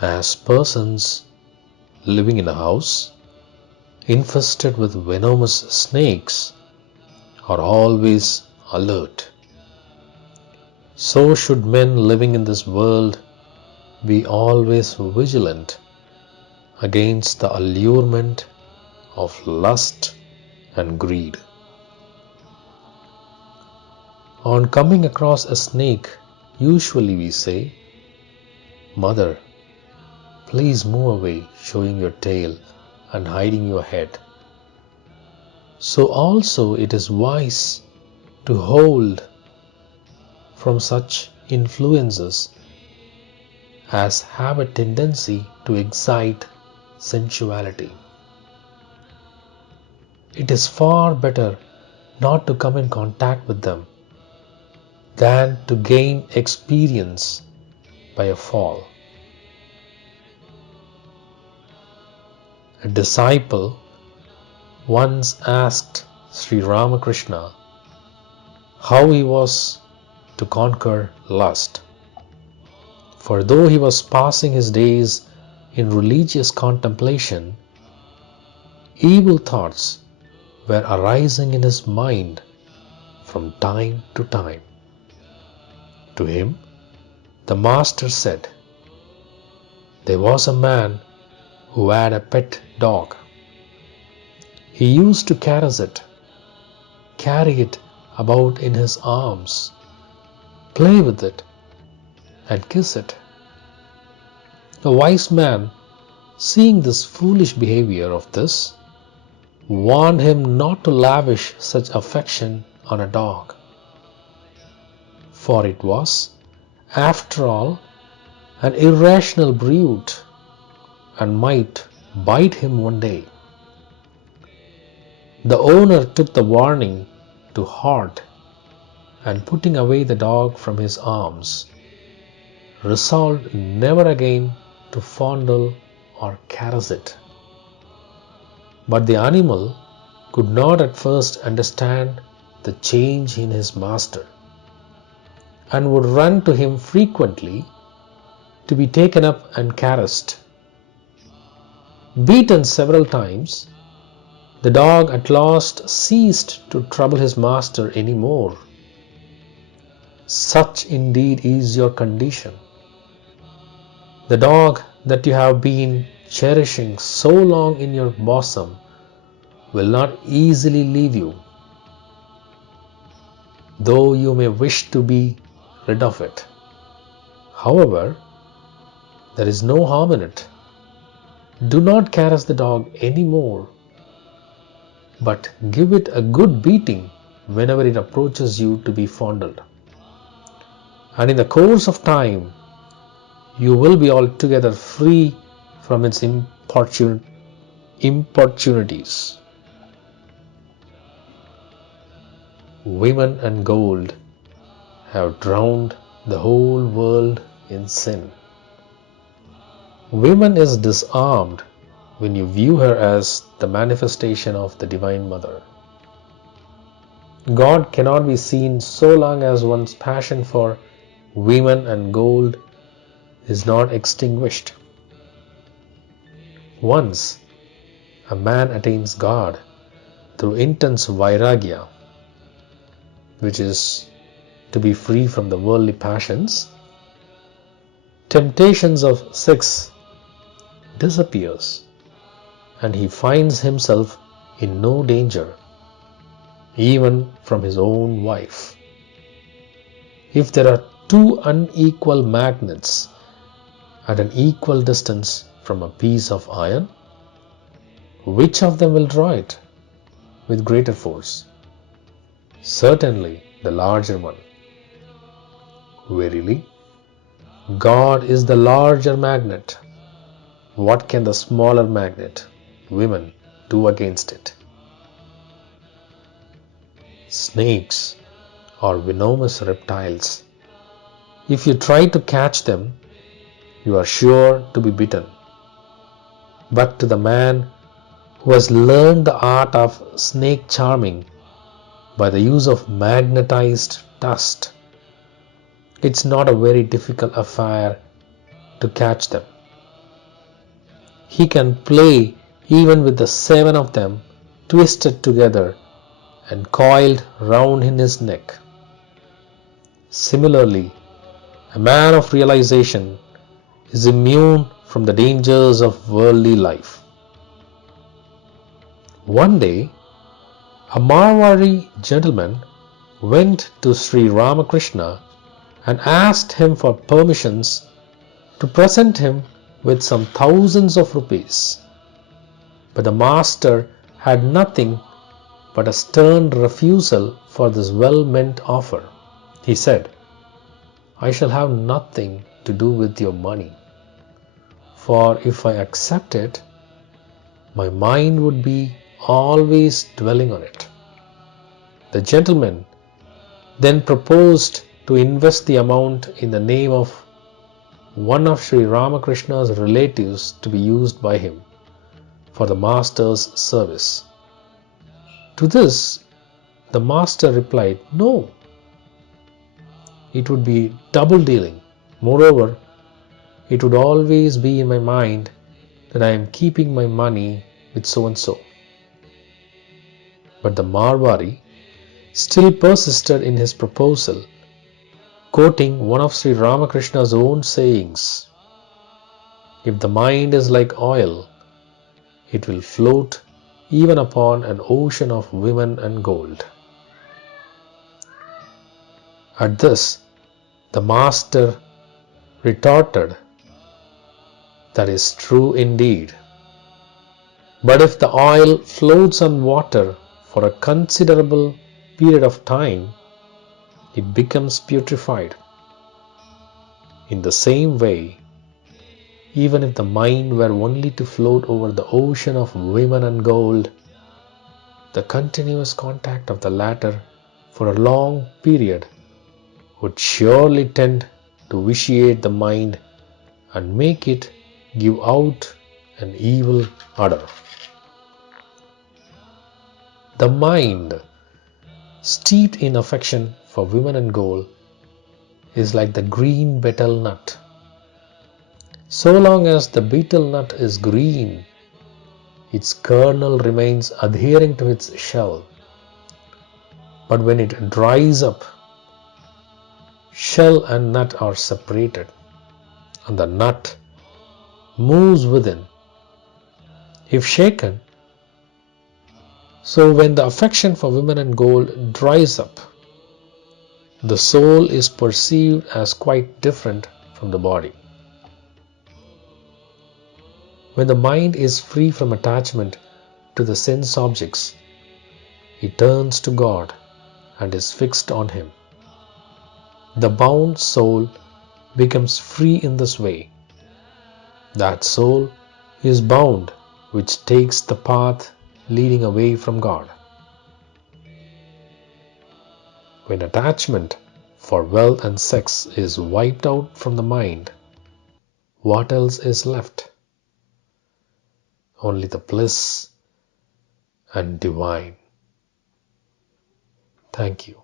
as persons living in a house infested with venomous snakes are always alert, so should men living in this world be always vigilant against the allurement of lust and greed. On coming across a snake, usually we say, "Mother, please move away, showing your tail and hiding your head." So also it is wise to hold from such influences as have a tendency to excite sensuality. It is far better not to come in contact with them than to gain experience by a fall. A disciple once asked Sri Ramakrishna how he was to conquer lust. For though he was passing his days in religious contemplation, evil thoughts were arising in his mind from time to time. To him, the master said, there was a man who had a pet dog. He used to carry it about in his arms, play with it, and kiss it. The wise man, seeing this foolish behavior of this, warned him not to lavish such affection on a dog, for it was, after all, an irrational brute and might bite him one day. The owner took the warning to heart and, putting away the dog from his arms, resolved never again to fondle or caress it. But the animal could not at first understand the change in his master, and would run to him frequently to be taken up and caressed. Beaten several times, the dog at last ceased to trouble his master any more. Such indeed is your condition. The dog that you have been cherishing so long in your bosom will not easily leave you, though you may wish to be rid of it. However, there is no harm in it. Do not caress the dog any more, but give it a good beating whenever it approaches you to be fondled. And in the course of time, you will be altogether free from its importunities. Women and gold have drowned the whole world in sin. Woman is disarmed when you view her as the manifestation of the Divine Mother. God cannot be seen so long as one's passion for women and gold is not extinguished. Once a man attains God through intense vairagya, which is to be free from the worldly passions, temptations of sex disappears, and he finds himself in no danger, even from his own wife. If there are two unequal magnets at an equal distance from a piece of iron, which of them will draw it with greater force? Certainly the larger one. Verily, God is the larger magnet. What can the smaller magnet, women, do against it? Snakes are venomous reptiles. If you try to catch them, you are sure to be bitten. But to the man who has learned the art of snake charming by the use of magnetized dust, it's not a very difficult affair to catch them. he can play even with the 7 of them twisted together and coiled round in his neck. Similarly, a man of realization is immune from the dangers of worldly life. One day, a Marwari gentleman went to Sri Ramakrishna and asked him for permissions to present him with some thousands of rupees. But the master had nothing but a stern refusal for this well-meant offer. He said, "I shall have nothing to do with your money, for if I accept it, my mind would be always dwelling on it." The gentleman then proposed to invest the amount in the name of one of Sri Ramakrishna's relatives to be used by him for the master's service. To this, the master replied, "No, it would be double dealing. Moreover, it would always be in my mind that I am keeping my money with so and so." But the Marwari still persisted in his proposal, quoting one of Sri Ramakrishna's own sayings, "If the mind is like oil, it will float even upon an ocean of women and gold." At this, the master retorted, "That is true indeed. But if the oil floats on water for a considerable period of time, it becomes putrefied. In the same way, even if the mind were only to float over the ocean of women and gold, the continuous contact of the latter for a long period would surely tend to vitiate the mind and make it give out an evil odor." The mind, steeped in affection for women and gold, is like the green betel nut. So long as the betel nut is green, its kernel remains adhering to its shell. But when it dries up, shell and nut are separated, and the nut moves within, if shaken. So when the affection for women and gold dries up, the soul is perceived as quite different from the body. When the mind is free from attachment to the sense objects, it turns to God and is fixed on Him. The bound soul becomes free in this way. That soul is bound which takes the path leading away from God. When attachment for wealth and sex is wiped out from the mind, what else is left? Only the bliss and divine. Thank you.